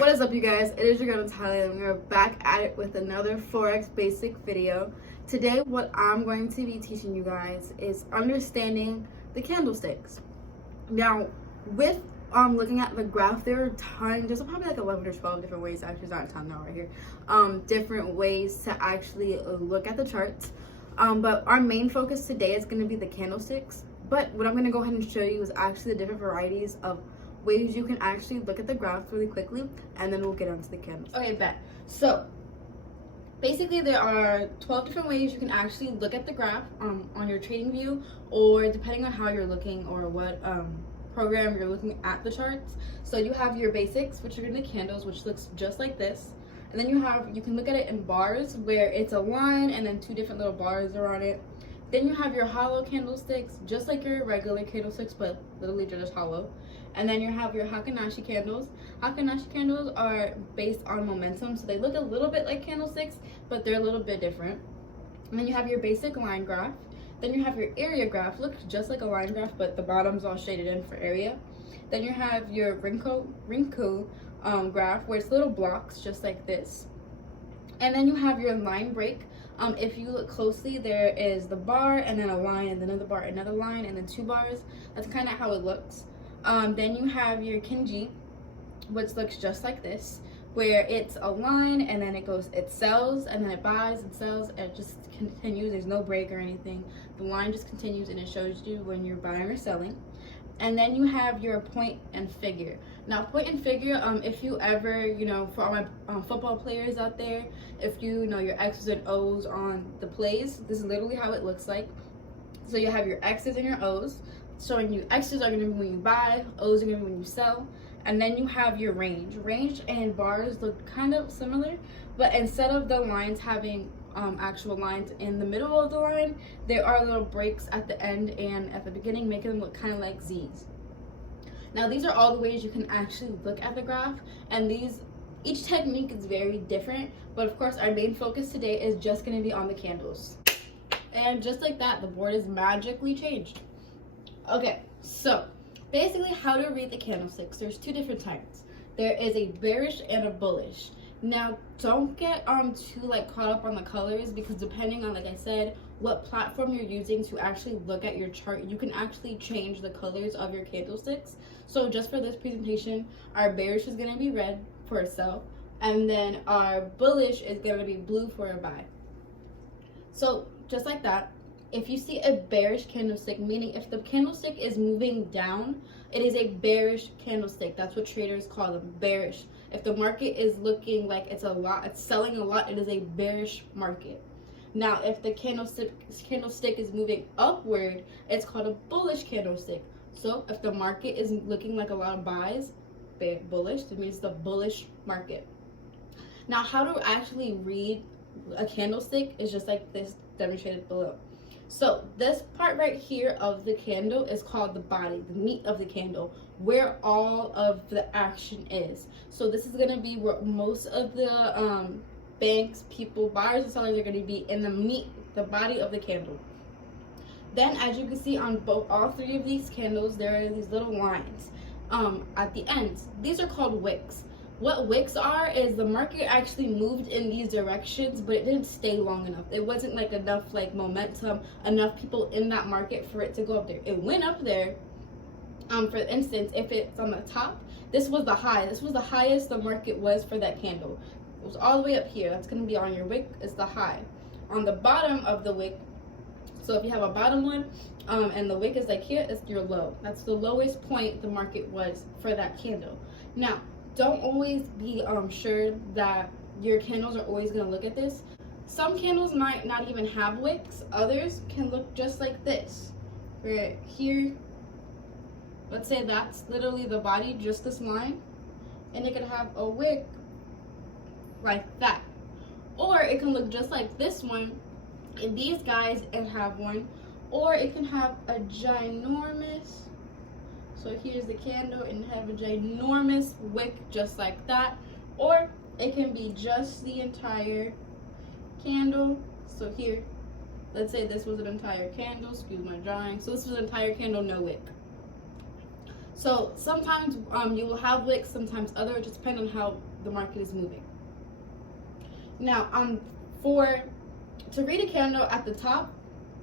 What is up, you guys? It is your girl Natalia, and we are back at it with another Forex basic video. Today, what I'm going to be teaching you guys is understanding the candlesticks. Now, with looking at the graph, there are tons. There's probably like 11 or 12 different ways. Actually, it's not a ton now right here. Different ways to actually look at the charts. But our main focus today is going to be the candlesticks. But what I'm going to go ahead and show you is actually the different varieties of ways you can actually look at the graph really quickly, and then we'll get onto the candles. Okay, bet. So basically there are 12 different ways you can actually look at the graph on your trading view, or depending on how you're looking or what program you're looking at the charts. So you have your basics, which are in the candles, which looks just like this. And then you can look at it in bars, where it's a line and then two different little bars are on it. Then you have your hollow candlesticks, just like your regular candlesticks, but literally just hollow. And then you have your Hakanashi candles. Hakanashi candles are based on momentum, so they look a little bit like candlesticks, but they're a little bit different. And then you have your basic line graph. Then you have your area graph, looks just like a line graph, but the bottom's all shaded in for area. Then you have your Rinko graph, where it's little blocks just like this. And then you have your line break. If you look closely, there is the bar and then a line and then another bar, another line, and then two bars. That's kind of how it looks. Then you have your Kinji, which looks just like this, where it's a line and then it sells and then it buys and sells and it just continues. There's no break or anything. The line just continues and it shows you when you're buying or selling. And then you have your point and figure. Now, point and figure, if you ever, for all my football players out there, if you know your X's and O's on the plays, this is literally how it looks like. So you have your X's and your O's, showing you X's are going to be when you buy, O's are going to be when you sell. And then you have your range. Range and bars look kind of similar, but instead of the lines having actual lines in the middle of the line, there are little breaks at the end and at the beginning, making them look kind of like Z's. Now, these are all the ways you can actually look at the graph, and each technique is very different, but of course our main focus today is just going to be on the candles. And just like that, the board is magically changed. Okay, so basically how to read the candlesticks. There's two different types. There is a bearish and a bullish. Now, don't get too caught up on the colors, because depending on, like I said, what platform you're using to actually look at your chart, you can actually change the colors of your candlesticks. So just for this presentation, our bearish is going to be red for a sell, and then our bullish is going to be blue for a buy. So just like that, if you see a bearish candlestick, meaning if the candlestick is moving down, it is a bearish candlestick. That's what traders call them, bearish. If the market is looking like it's selling a lot, it is a bearish market. Now, if the candlestick is moving upward, it's called a bullish candlestick. So if the market is looking like a lot of buys, bullish, that means the bullish market. Now, how to actually read a candlestick is just like this demonstrated below. So this part right here of the candle is called the body, the meat of the candle, where all of the action is. So this is going to be where most of the banks, people, buyers and sellers are going to be in the meat, the body of the candle. Then, as you can see on all three of these candles, there are these little lines at the ends. These are called wicks. What wicks are is the market actually moved in these directions, but it didn't stay long enough. It wasn't enough momentum, enough people in that market for it to go up there. It went up there. For instance, if it's on the top, this was the high. This was the highest the market was for that candle. It was all the way up here. That's going to be on your wick, is the high. On the bottom of the wick, so if you have a bottom one, and the wick is like here, it's your low. That's the lowest point the market was for that candle. Now, don't always be sure that your candles are always going to look at this. Some candles might not even have wicks. Others can look just like this. Right here, let's say that's literally the body, just this line, and it could have a wick like that. Or it can look just like this one, and these guys and have one. Or it can have a ginormous, so here's the candle and have a ginormous wick just like that. Or it can be just the entire candle. So here, let's say this was an entire candle, excuse my drawing. So this was an entire candle, no wick. So sometimes you will have wicks, sometimes other. It just depends on how the market is moving. Now, to read a candle at the top,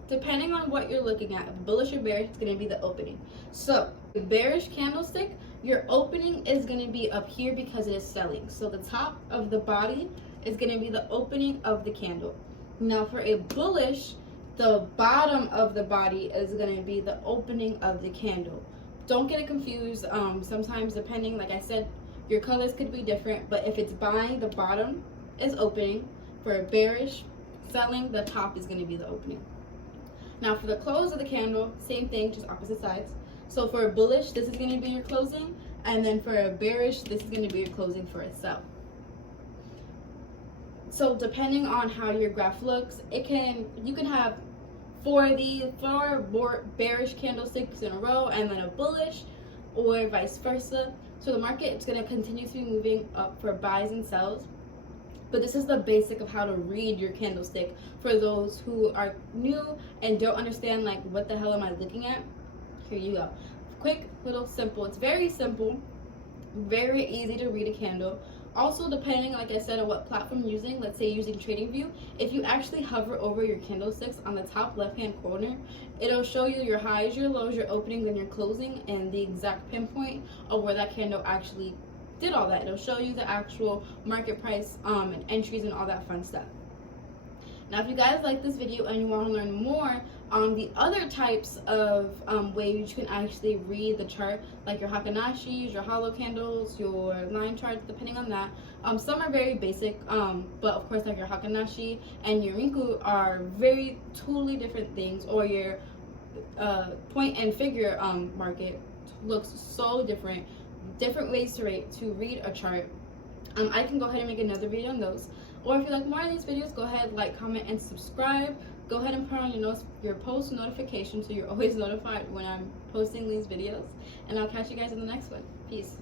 depending on what you're looking at, if bullish or bearish, it's going to be the opening. So the bearish candlestick, your opening is going to be up here because it is selling. So the top of the body is going to be the opening of the candle. Now for a bullish, the bottom of the body is going to be the opening of the candle. Don't get it confused. Sometimes depending, like I said, your colors could be different, but if it's buying, the bottom is opening. For a bearish, selling, the top is going to be the opening. Now for the close of the candle, same thing, just opposite sides. So for a bullish, this is going to be your closing, and then for a bearish, this is going to be your closing for a sell. So depending on how your graph looks, you can have four bearish candlesticks in a row and then a bullish, or vice versa. So the market is going to continue to be moving up for buys and sells. But this is the basic of how to read your candlestick for those who are new and don't understand, like, what the hell am I looking at? Here you go. Quick, little, simple. It's very simple, very easy to read a candle. Also, depending, like I said, on what platform you're using, let's say using TradingView, if you actually hover over your candlesticks on the top left-hand corner, it'll show you your highs, your lows, your openings, and your closing, and the exact pinpoint of where that candle actually did all that. It'll show you the actual market price and entries and all that fun stuff. Now, if you guys like this video and you want to learn more on the other types of ways you can actually read the chart, like your Hakanashis, your hollow candles, your line charts, depending on that. Some are very basic, but of course, like your Hakanashi and your Rinku are very totally different things, or your point and figure market looks so different. Different ways to read a chart. I can go ahead and make another video on those. Or if you like more of these videos, go ahead, like, comment, and subscribe. Go ahead and put on your post notifications so you're always notified when I'm posting these videos. And I'll catch you guys in the next one. Peace.